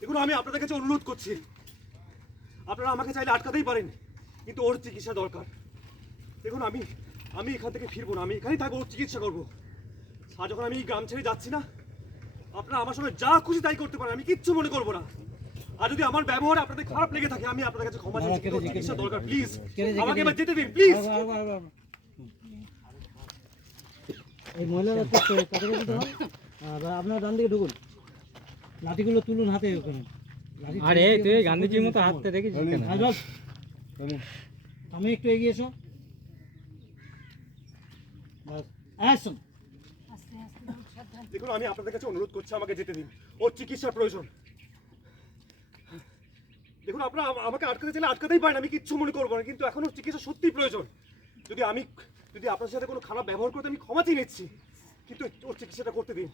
দেখুন, আমি আপনাদের কাছে অনুরোধ করছি। আপনারা আমাকে চাইলে আটকাতেই পারেন, কিন্তু ওর চিকিৎসা দরকার। দেখুন, আমি আমি এখান থেকে ফিরবো না, আমি এখানেই থাকব, ওর চিকিৎসা করব। আর যখন আমি গ্রাম ছেড়ে যাচ্ছি না, আপনারা আমার সঙ্গে যা খুশি তাই করতে পারেন, আমি কিচ্ছু মনে করব না। আর যদি আমার ব্যবহার আপনাদের খারাপ লেগে থাকে, আমি আপনাদের কাছে ক্ষমা চাইছি কিন্তু চিকিৎসা দরকার, প্লিজ। আমাকে এবার যেতে দিন, প্লিজ। এই মহিলারা আপনার ডান দিকে ঢুকুন। লাঠিগুলো তুলুন হাতে ওখানে। আরে তুই গান্ধীজির মতো আয় বস। আমি একটু এগিয়ে এসো। বাস দেখুন আমি আপনাদের কাছে অনুরোধ করছি আমাকে যেতে দিন। ওর চিকিৎসার প্রয়োজন। দেখুন আপনারা আমাকে আটকাতে চাইলে আটকাতেই পারেন আমি কিচ্ছু মনে করব না কিন্তু এখন ওর চিকিৎসা সত্যিই প্রয়োজন। যদি আমি যদি আপনার সাথে কোনো খারাপ ব্যবহার করতে আমি ক্ষমা চেয়ে নিচ্ছি কিন্তু ওর চিকিৎসাটা করতে দিন।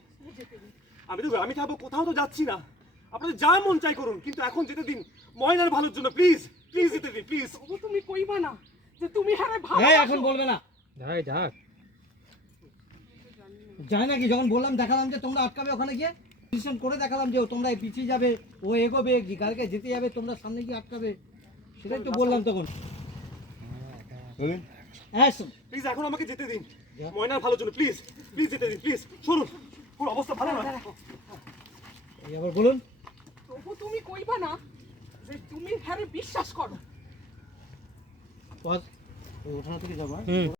আমি তো আমি থাকব কোথাও তো যাচ্ছি না। আপনাদের যা মন চাই করুন কিন্তু এখন যেতে দিন। ময়নার ভালোর জন্য প্লিজ প্লিজ যেতে দিন প্লিজ তবু তুমি কইবা না যে তুমি হারে এই ভালো এখন বলবে না। যাই যাক। যায় নাকি? যখন বললাম দেখালাম যে তোমরা আটকাবে ওখানে গিয়ে ডিসিশন করে দেখালাম যে ও তোমরা এই পিছিয়ে যাবে ও এগোবে গাড়িকে যেতে যাবে তোমরা সামনে গিয়ে আটকাবে। সেটাই তো বললাম তখন। প্লিজ এখন আমাকে যেতে দিন। ময়নার ভালোর জন্য প্লিজ প্লিজ যেতে দিন প্লিজ শুনুন ওর অবস্থা ভালো না? এই আবার বলুন। তবু তুমি কইবা না যে তুমি হ্যাঁ বিশ্বাস করো। ওঠানো থেকে যাব। হ্যাঁ? হুম।